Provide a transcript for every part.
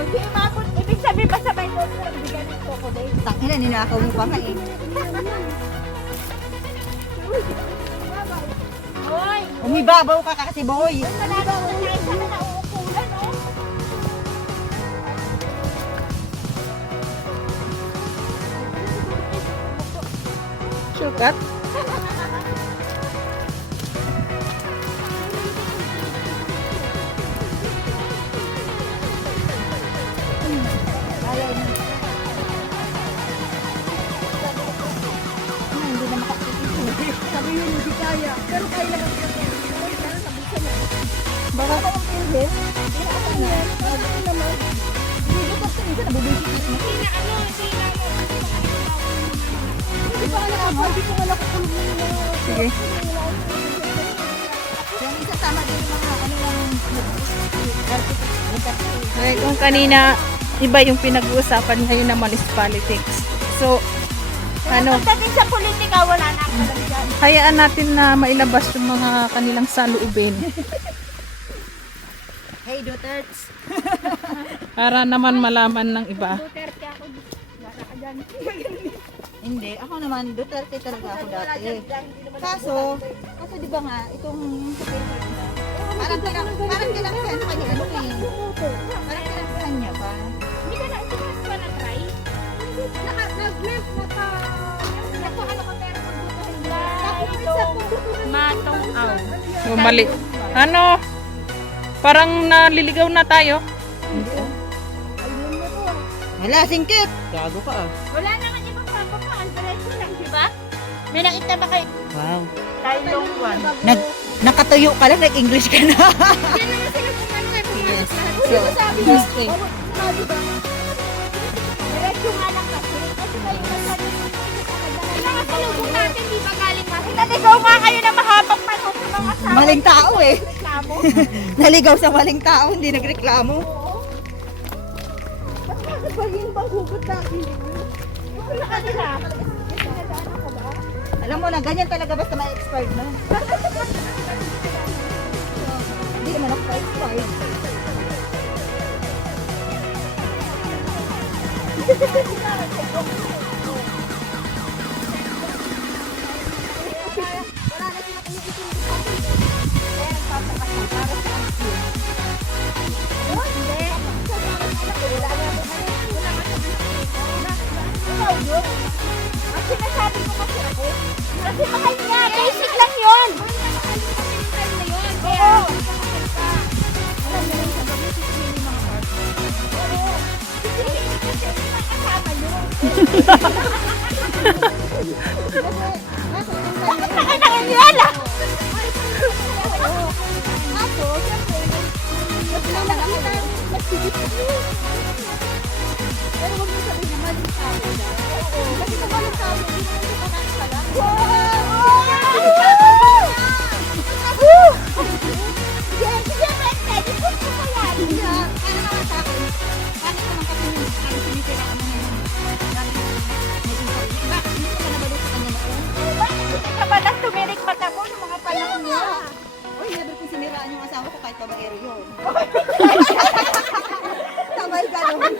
Hindi umabot. Ibig sabihin ba sabay doon sa bigyan ng chocolate? Tangina, ninakaw mo pa nga eh. Hoy! Umibabaw ka kasi boy. Ko na isa na nauukulan, oh. Sukat. yun, hindi kaya. Pero kaya naman yun. Hoy, pero sabi siya na. Baka ko ang pilhin. Hindi na ako na. Sabi naman. Hindi ko kasi minsan nabubigit mo. Hindi na ano, hindi na Hindi pa alam ako, hindi ko wala kakulong na Sige. Ano kung kanina, iba yung pinag-uusapan, ngayon naman is politics. So, ano, Pagdating sa politika, wala na ako lang dyan. hayaan natin na mailabas yung mga kanilang saloobin Hey, Duterte. para naman malaman ng iba. Duterte ako. Wala ka dyan. Hindi, ako naman Duterte talaga ako dati. Kaso, kaso di ba nga, itong parang kinangkan pa niya ano eh. Parang Matong aw. So, mali. Ano? Parang naliligaw na tayo. Wala, singkit. Gago ka ah. Wala naman ibang papapaan, diretso lang, di ba? May nakita ba kayo? Wow. Taylong one. Nag, nakatuyo ka lang, nag-English ka na. Yan naman sila kung ano eh, Yes. Hindi yes, mo, oh, sabi ba? Salubong natin, di ba galing kasi? Naligaw nga kayo na mahabang panahon sa mga asawa. Maling tao eh. Reklamo. Naligaw sa maling tao, hindi nagreklamo. Oo. Ba yun bang hugot natin? Sa kanila. Sinadaanan ko ba? Alam mo na, ganyan talaga basta may expired na. Hindi naman ako expired. Ang sinasabi kasi kasi mahal niya, basic lang yun. Oo. Alam mo yun, sabi mo, sisili mga heart. Oo. Sisili kasi yung mga kasama nyo. Bakit na kayo nangyayala? Ako, syempre, mas lang nakita, mas sigit. Pero huwag mo sabihin na tao na. Oo. Kasi kung tumirik mata mo ng mga panahon niya? Uy, never kong siniraan yung asawa ko kahit babaero yun. Sabay ganun.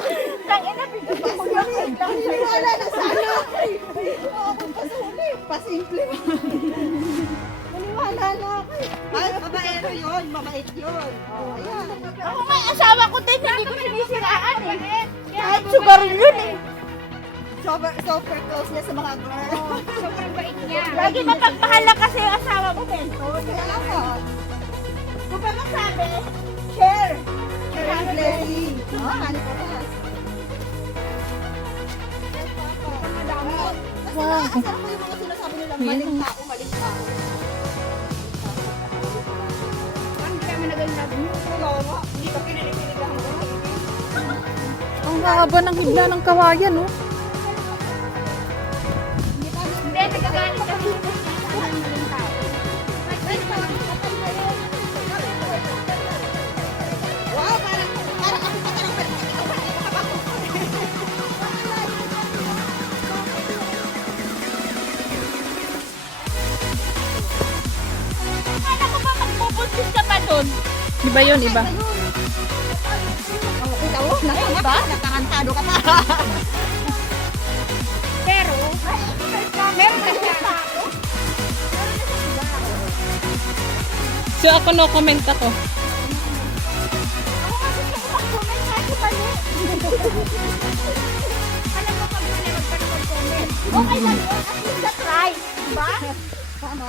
Tangina, bigyan pa ko yun. Wala na sana. Oo, kung pasuli. Pasimple. Maniwala na ako. Ay, babaero yun. Mabait yun. Oh, ayan. Ako nga, asawa ko din, hindi ko sinisiraan eh. Kahit sugar yun eh. Super, super close niya sa mga girl. Sobrang niya. Lagi mapagmahal lang kasi yung asawa mo, Bento. Kaya ako. Kung pa sabi, share. Share and blessing. Oh, ano pa ba? Wow. Nasaan ko yung mga sinasabi nila, maling tao, maling tao. Nagalabi mo. Wala nga, hindi ka kinilig-kilig ang mga Ang haba ng hibla ng kawayan, oh. Hindi, nagagalit Iba yun, iba. Diba? Natarantado ka pa. Pero, meron na siya. So ako no comment ako. Ako gusto ko mag-comment kasi mali. Alam mo pag mali, wag ka na mag-comment. Okay lang yun. At least na try. Diba? Tama.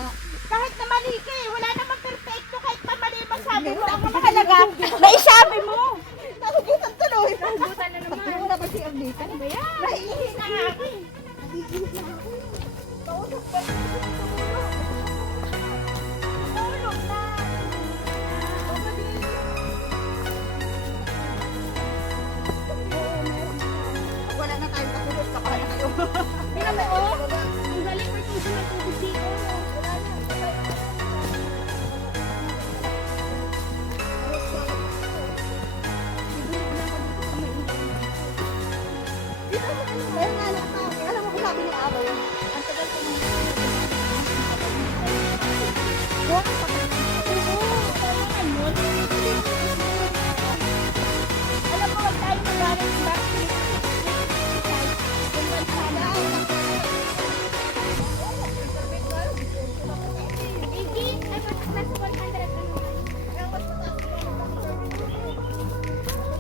Kahit na mali ka eh. Wala namang perfecto. Kahit na mali masabi mo. Ang mahalaga, naisabi mo. Nahugutan tuloy. Nagutan na naman. Wala ba si Ardita? Ano ba yan? Na nga ako eh. Kausap ba?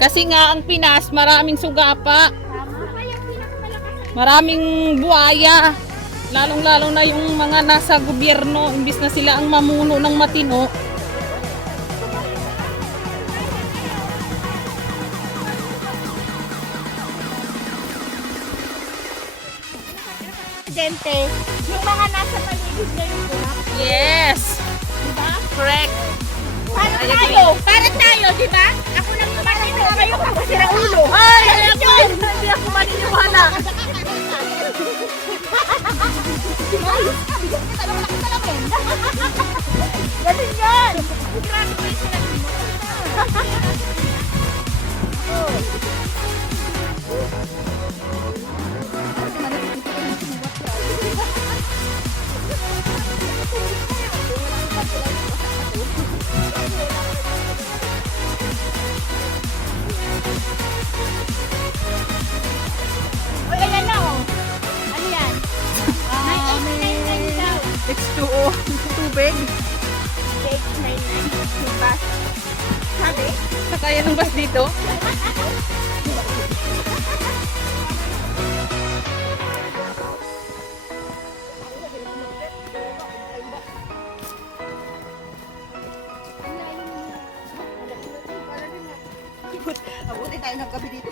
Kasi nga ang Pinas, maraming sugapa, maraming buhaya. Lalong-lalo na yung mga nasa gobyerno, imbis na sila ang mamuno ng matino. presidente, yung mga nasa paligid na yung buhak. Yes! Diba? Correct! Para Ay, tayo, para tayo, di ba? Ako tumating na kayo kasi na ulo. Ay! Ako! Hindi ako maniniwala! Ganun yan. Grabe 99. Diba? Sabi? Sakaya ng bus dito. Abuti tayo ng gabi dito.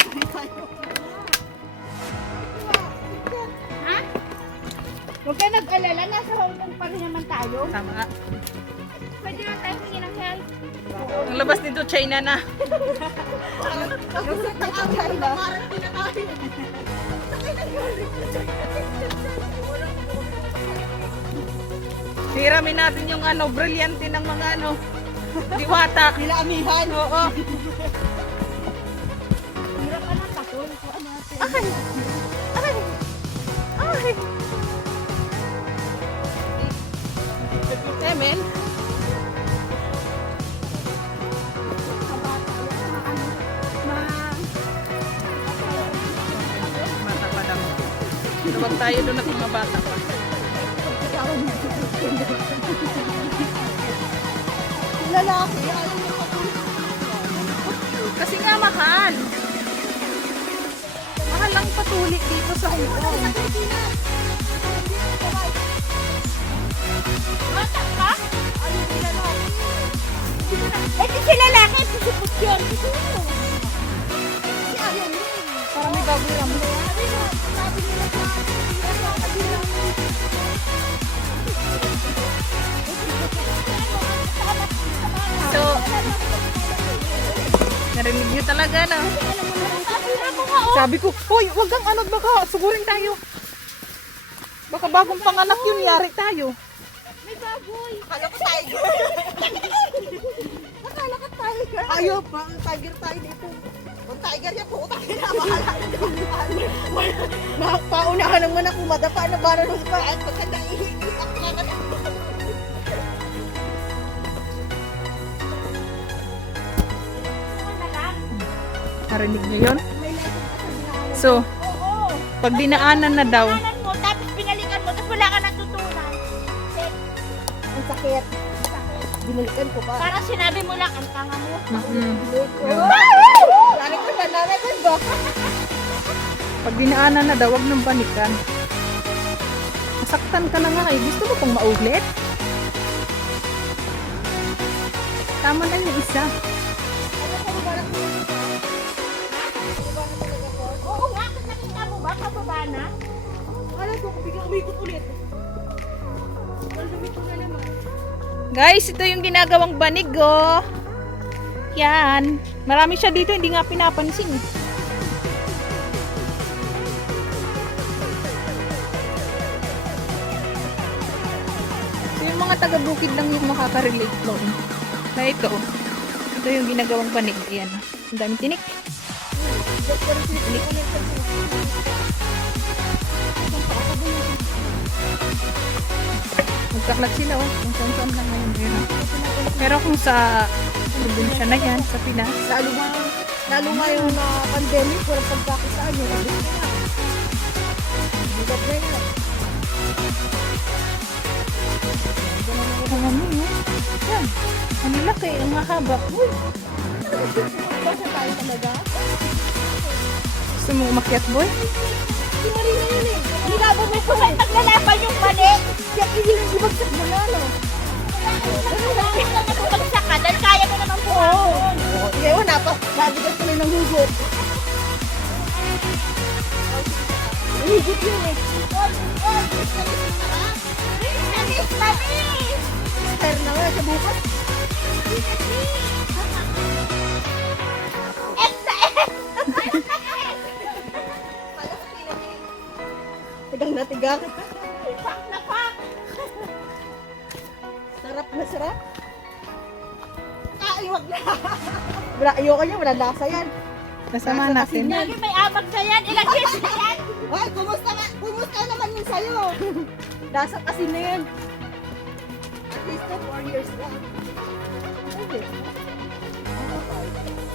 Huwag ka nag-alala. Nasa Hong Kong pa rin naman tayo. Tama Ang labas dito, China na. Hiramin natin yung ano, brilyante ng mga ano, diwata. Nila amihan. Oo. Hirap ka ng takol. Ay! Ay! Ay! Emen? Bata Luwag tayo doon at mga bata. Lalaki. Mo katulog. Kasi nga mahal. Mahal ang patulik dito sa Hong Kong. Bata ka? Eh, di sila lalaki. Pusupot yun. Parang may baboy ramo. So, narinig niyo talaga na. Sabi ko, hoy, wag kang ano, baka sugurin tayo. Baka bagong panganak yun, yari tayo. May baboy. Akala ko tiger. Akala ko tiger. Ayaw pa, tiger tayo dito. Kung tiger yan, puta na, mahala na. Paunahan naman ako, madapa na ba na nung pa. At pagka na ka Ano na lang? Narinig niyo yun? So, pag dinaanan na daw, Kanan mo, tapos binalikan mo, tapos wala ka natutunan. Ang sakit. Binalikan ko pa. Parang sinabi mo lang, ang tanga mo. mm Lari ko ba? Lari ko ba? pag dinaanan na daw, wag nang balikan. Masaktan ka na nga eh. Gusto mo pang maulit? Tama na yung isa. Guys, ito yung ginagawang banig, oh. Yan. Marami siya dito, hindi nga pinapansin. So, yung mga taga-bukid lang yung makaka-relate doon. Na ito, oh. ito yung ginagawang banig. Ayan. Ang daming tinik. Tinik. Magkaklat sila, oh. Kung saan-saan lang ngayon. Oh. Pero kung sa probinsya na yan, sa Pinas, Lalo nga, lalo nga yung na pandemic, walang yung abis na yan. Bigat na yan. ang ano yun? Yan. Ang laki, ang mahaba. Uy, Basta tayo talaga. gusto mo umakyat, boy? Hindi mali na yun eh. Ginagawa mo ilang ibagsak mo na, no? Hindi ka ka, dahil kaya mo naman buhaton. Ngayon, napa, nabigat ko ng hugot. Higit yun eh. Pero na nga, sa bukas. X na X! Tigang na tigang. Pak na pak! Sarap na sarap. Ay, wag na. Wala, ayoko niya, wala lasa yan. Nasama Nasa natin. asin Lagi may amag na yan. Ilang years na yan? Ay, kumusta ka? Kumusta naman yun sa'yo? Lasa kasi na yan. At least na 4 years na. Ay,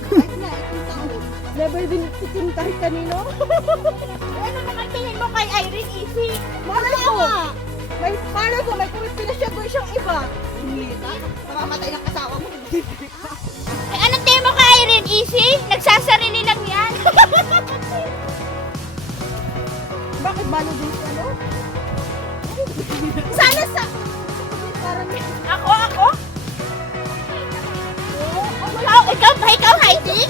Kahit na, itong. Never been sitin kahit kanino. Humita. Namamatay ng asawa mo. Eh, anong tingin mo kay Irene Easy? Nagsasarili lang yan. Bakit balo din siya, no? Sana sa... Ako, ako? Ikaw, ikaw ba? Ikaw, Heidi?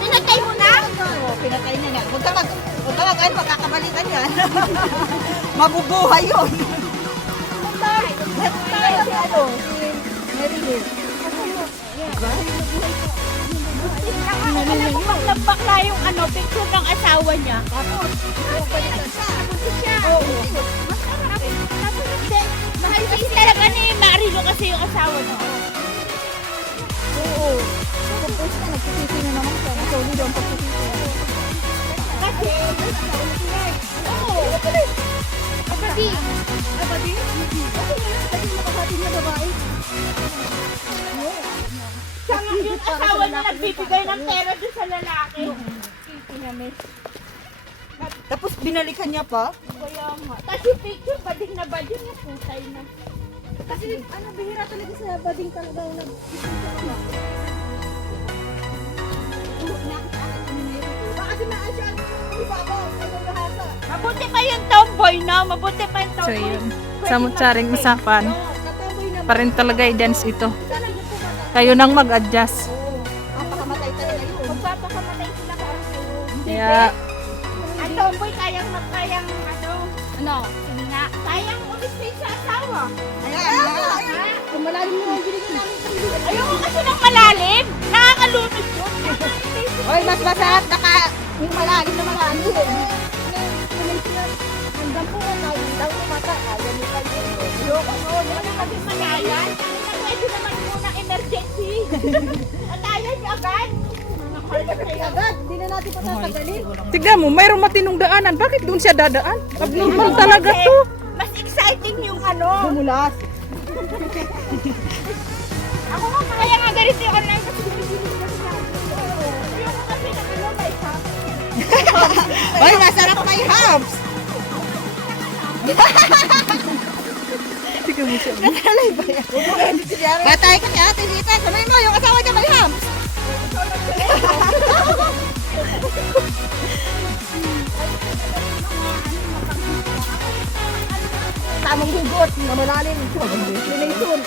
Pinatay mo na? Oo, pinatay na niya. Huwag ka mag, huwag ka mag, ano, magkakabalikan yan. Mabubuhay yun. Tayo, tayo si ano, si Mary. Diba? Alam mo, bakla-bakla yung ano, picture ng asawa niya. Tapos, siya. Oo. Tapos mahal kasi talaga ni Marilo kasi yung asawa niya. Oo. Tapos na, nagsisisi na naman siya. Nasuli daw ang pagsisisi. Kasi, oo. Abadi. Abadi? Siya nga yung asawa niya nagbibigay ng pera dun sa lalaki. Tapos binalikan niya pa. Kaya nga. Kasi picture, bading na bading na putay na. Kasi ano, bihira talaga sa bading talaga ang nag. Mabuti pa yung tomboy, no? Mabuti pa yung So, tomboy. yun. Sa mutsaring usapan, pa rin talaga i-dance ito. Kayo nang mag-adjust. Oo. Ang pakamatay talaga yun. Magpapakamatay sila kasi. Kaya, Ang tomboy kayang magkayang ano? Ano? Sige nga. Kayang umisay sa asawa. Ayan, ayan. Kung malalim mo ang binigyan namin. Ayoko kasi ng malalim. Nakakalunod yun. Oy, mas masarap naka yung malalim na malalim. Hanggang po na tayo, daw mata, kaya niyo pa yun. Ayoko no. Wala kasi malayan. Pwede naman muna emergency. Atayan niyo agad. Agad, hindi na natin patatagalin. tignan mo, mayroong matinong daanan. Bakit doon siya dadaan? Abnormal talaga to. Mas exciting yung ano. Bumulas. Ako nga, kaya nga ganito yung online kasi kasi may. Ay, masarap may hams. Sige mo siya. Nakalay ba yan? Batay ka niya, ate Rita. Sabay mo, yung asawa niya may hams. Tamang hugot na malalim. Linayson.